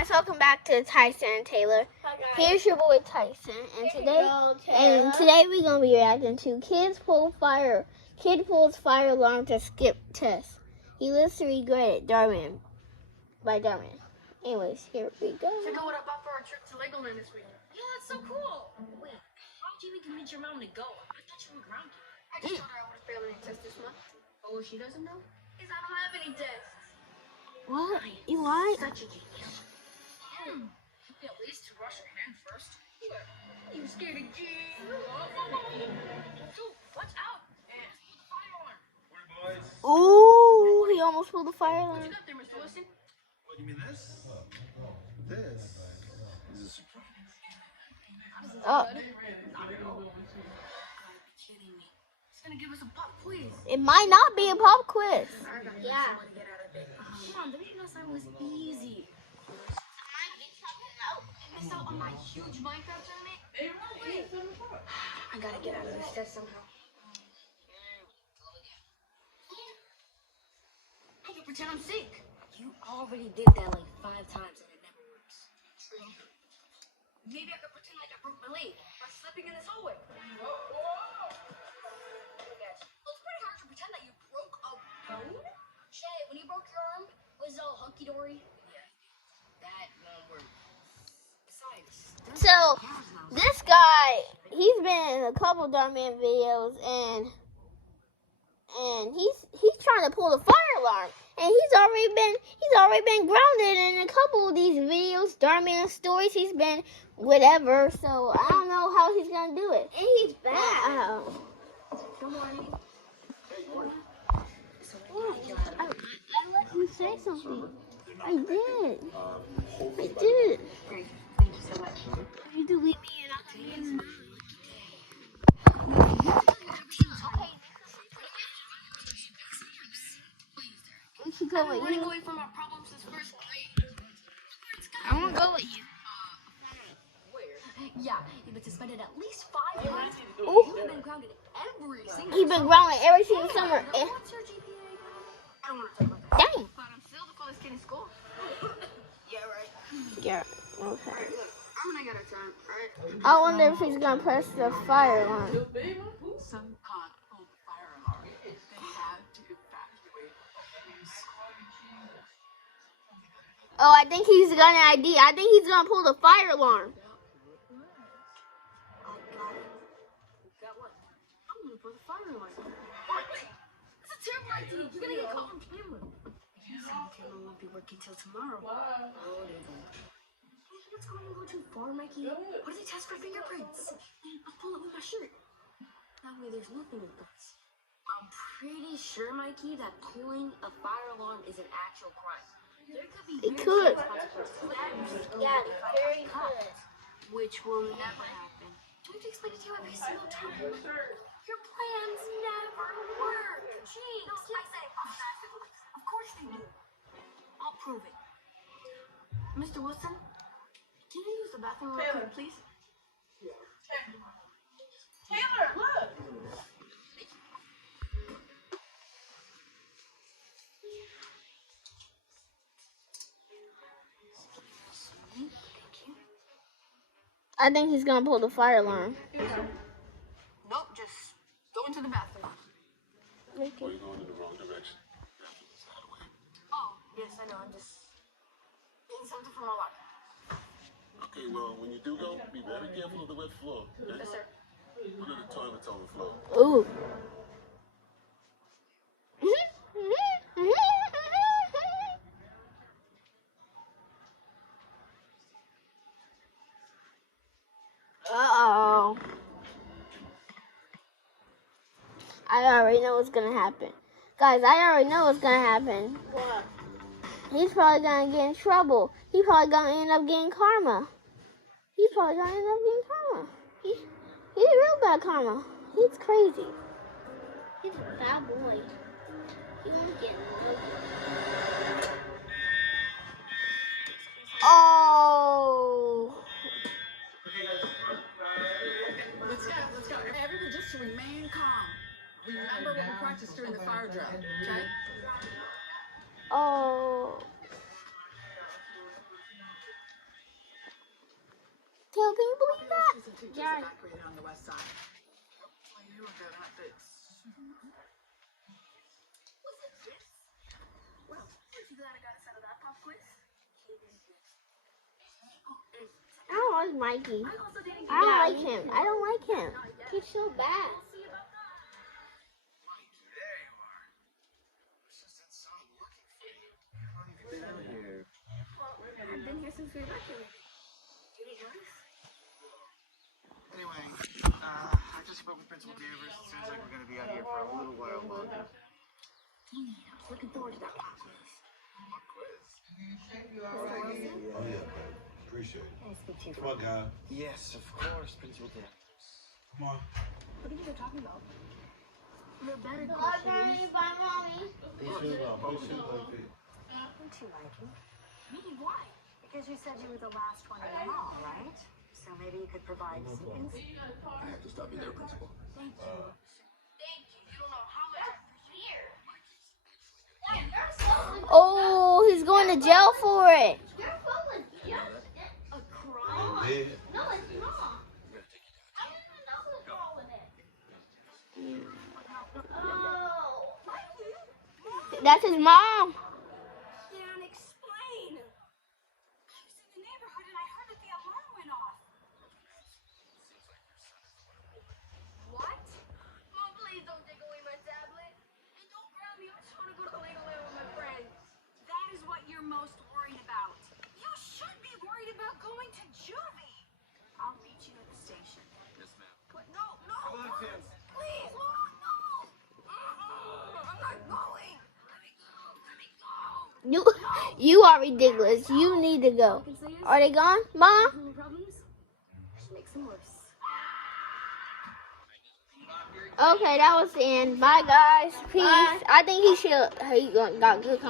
guys, welcome back to Tyson and Taylor. Here's your boy Tyson, and today we're gonna be reacting to Kid pulls fire alarm to skip test. He lives to regret it. Darman by Darman. Anyways, here we go. Check out what I bought for our trip to Legoland this week. Yeah, that's so cool. Wait, how did you even convince your mom to go? I thought you were grounded. I just told her I would fail any test this month. Oh, what she doesn't know is I don't have any tests. What? You what? Such a genius. At least to wash your hands first. You scared of G? Dude, watch out! And pull the fire alarm. Morning, boys. Ooh, he almost pulled the fire What alarm. you got there, Mr. Wilson? What, you mean this? This is a surprise. Oh, Not at all. You gotta be kidding me. It's gonna give us a pop quiz. it might not be a pop quiz. Yeah. Come on, the reading last time was easy. I missed out on my huge Minecraft tournament. I gotta get out of this test somehow. I can pretend I'm sick. You already did that like 5 times and it never works. True. Maybe I could pretend like I broke my leg by slipping in this hallway. It's pretty hard to pretend that you broke a bone. Shay, when you broke your arm, was it all hunky-dory? Yeah, that won't work. Besides, So, this guy, he's been in a couple Darman videos, and he's trying to pull the fire alarm, and he's already been grounded in a couple of these videos, Darman stories. He's been whatever, so I don't know how he's gonna do it. And he's back. good morning. I let you say something. I did. Great, thank you so much. You delete me and I'll delete you. We should go with Running you. away from our problems is first grade. I want to go with you. Where? Yeah, you've been suspended at least 5 months. Ooh. You've been grounded every single He's been grounded every single summer. What's your GPA again? I don't want to talk about that. Dang. But I'm still the coolest kid in school. Yeah, right. Yeah. Okay. Alright, look, I'm gonna get a time, alright? I wonder if he's gonna press the fire alarm. Some can't pull the fire alarm. They had to evacuate. Oh, I think he's got an idea. I think he's gonna pull the fire alarm. I got it. Got what? I'm gonna pull the fire alarm. What? That's a terrible idea. You're gonna get caught on camera. The camera won't be working till tomorrow. Oh, they don't. It's going to go too far, Mikey. What if they test for fingerprints? I'll pull it with my shirt. That way there's no fingerprints. I'm pretty sure, Mikey, that pulling a fire alarm is an actual crime. There could be It could. Yeah, very good. which will never happen. Do I have to explain it to you every single time? Your plans never work. Jeez. No, I say of course they do. I'll prove it. Mr. Wilson, can you use the bathroom real quick, please? Taylor, look. Thank you. I think he's gonna pull the fire alarm. Nope, just go into the bathroom. Or you're going in the wrong direction. Oh, yes, I know. I'm just getting something from my locker. Okay, well, when you do go, be very careful of the wet floor. Okay? Yes, sir. What are the toilets on the floor? Ooh. Uh-oh. I already know what's gonna happen. Guys, I already know what's gonna happen. What? He's probably gonna get in trouble. He's probably gonna end up getting karma. He's probably gonna end up getting karma. He's real bad karma. He's crazy. He's a bad boy. He won't get in. Oh. Let's go. Everyone just to remain calm. Remember what we practiced during the fire drill, okay? Oh. teachers Yeah. evacuated on the west side. Hopefully you will get that bit soon. What's this? Well, aren't you glad I got us out of that pop quiz? I don't like Mikey. I also didn't I don't like him. I don't like him. He's so bad. see about that. Mikey, there you are. I was just inside looking for you. How long have you been out here? Well, I've been here since we evacuated. You didn't notice? Anyway, I just spoke with Principal Danvers. It seems like we're going to be out here for a little while longer. Looking forward to that pop quiz. What quiz? Oh, yeah, babe. Appreciate it. Can I speak to you? Come on, guy. Yes, of course, Principal Danvers. Come on. What are you guys talking about? The better Bye, question is, bye, mommy. Don't sit like that. Don't you like him? me, why? Because you said you were the last one in the mall, right? So maybe you could provide some insight. I have to stop you there, Principal. Thank you. Thank you. You don't know how much I appreciate it. Oh, he's going to jail for it. Your phone was just a crime? Yeah. No, it's not. I don't even know what's wrong with it. Oh, Mikey? That's his mom. Can't explain. I was in the neighborhood and I heard that the alarm went off. What? Mom, please don't take away my tablet. And don't grab me. I just want to go to the Legoland with my friends. That is what you're most worried about. You should be worried about going to juvie. I'll meet you at the station. Yes, ma'am. But no, Come on, Mom. Tim. Please, Mom, no. I'm not going. Let me go. Let me go. You are ridiculous. You need to go. Are they gone, Mom? Any problems? Just make some worse. Okay, that was the end. Bye, guys. Peace. I think he got good comments.